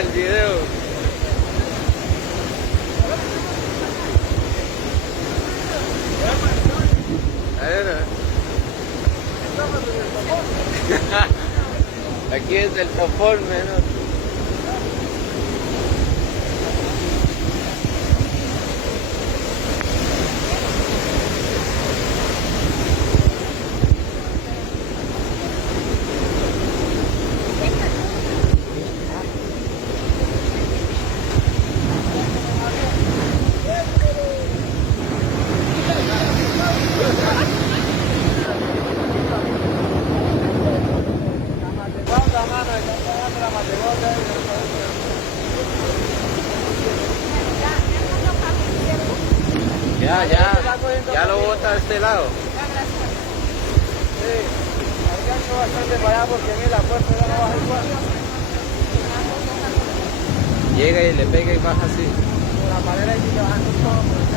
el video. A ver. Aquí es el tapón, menos. Ya lo bota a este lado. Sí, hay que bastante para allá porque ni la fuerza ya no baja igual. Llega y le pega y baja así. De la manera hay que bajar todo.